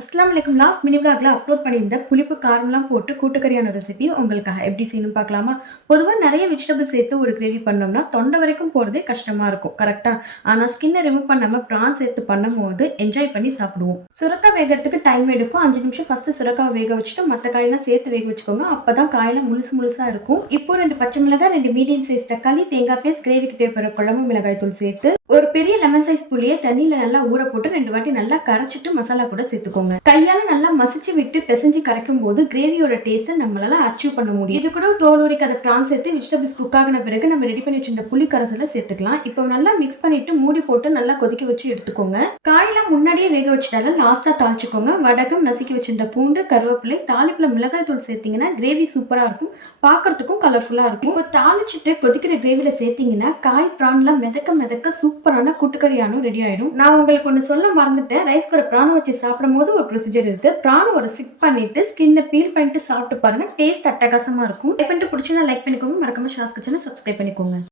அஸ்ஸலாமு அலைக்கும். Last mini விளாக்ல upload பண்ணியிருந்த புளிப்பு காரம்லாம் போட்டு கூட்டுக்கறியான ரெசிபி உங்களுக்காக எப்படி செய்யணும்னு பார்க்கலாமா? பொதுவா நெறைய வெஜிடபிள் சேர்த்து ஒரு கிரேவி பண்ணோம்னா, தொண்டை வரைக்கும் போறதே கஷ்டமா இருக்கும். கரெக்ட்டா? ஆனா ஸ்கின்ன ரிமூவ் பண்ணாம பிரான் சேர்த்து பண்ணும்போது என்ஜாய் பண்ணி சாப்பிடுவோம். சுரக்கா வேகறதுக்கு டைம் எடுக்கும். 5 நிமிஷம் ஃபர்ஸ்ட்டு சுரக்காவ வேக வச்சுட்டு மத்த காயெல்லாம் சேர்த்து வேக வச்சுக்கோங்க. அப்பதான் காயெல்லாம் முழுசு முழுசா இருக்கும். இப்போ 2 பச்சை மிளகாய், 2 மீடியம் சைஸ் தக்காளி, தேங்காய் பேஸ்ட், கிரேவிக்கு தேவைப்படுற குழம்பு மிளகாய் தூள் சேர்த்து ஒரு பெரிய லெமன் சைஸ் புளிய தண்ணியில நல்லா ஊற போட்டு 2 வாட்டி நல்லா கரைச்சிட்டு மசாலா கூட சேர்த்துக்கோங்க. கையால நல்லா மசிச்சு விட்டு பிசைஞ்சு கரைக்கும் போது கிரேவியோட டேஸ்ட் நம்மளால அச்சீவ் பண்ண முடியும். இது கூட தோல் உரிக்காத பிரான் சேர்த்து வெஜிடபிள்ஸ் குக் ஆகின பிறகு நம்ம ரெடி பண்ணி வச்சிருந்த புளி கரைசலை சேர்த்துக்கலாம். இப்போ நல்லா மிக்ஸ் பண்ணிட்டு மூடி போட்டு நல்லா கொதிக்க வச்சு எடுத்துக்கோங்க. காயெல்லாம் முன்னாடியே வேக வச்சுட்டாலும் லாஸ்டா தாளிச்சுக்கோங்க. வடகம், நசுக்கி வச்சிருந்த பூண்டு, கருவேப்பிலை, தாளிப்புல மிளகாய் தூள் சேர்த்தீங்கன்னா கிரேவி சூப்பரா இருக்கும். பார்க்கறதுக்கும் கலர்ஃபுல்லா இருக்கும். இப்போ தாளிச்சுட்டு கொதிக்கிற கிரேவில சேர்த்தீங்கன்னா காய் பிரான்லாம் மிதக்க மிதக்க சூப்பரான கூட்டுக்கறியானும் ரெடி ஆயிடும். நான் உங்களுக்கு ஒன்று சொல்ல மறந்துட்டேன். ரைஸ் கூட பிரான் வச்சு சாப்பிடும் போது ஒரு ப்ரொசீஜர் இருக்கு. பிரான் ஒரு சிக் பண்ணிட்டு ஸ்கின்னை பீல் பண்ணிட்டு சாப்பிட்டு பாருங்க. டேஸ்ட் அட்டகாசமா இருக்கும். லைக் பண்ணிட்டு பிடிச்சிருந்தா லைக் பண்ணிக்கோங்க. மறக்காம ஷாஸ் கிச்சனை சப்ஸ்கிரைப் பண்ணிக்கோங்க.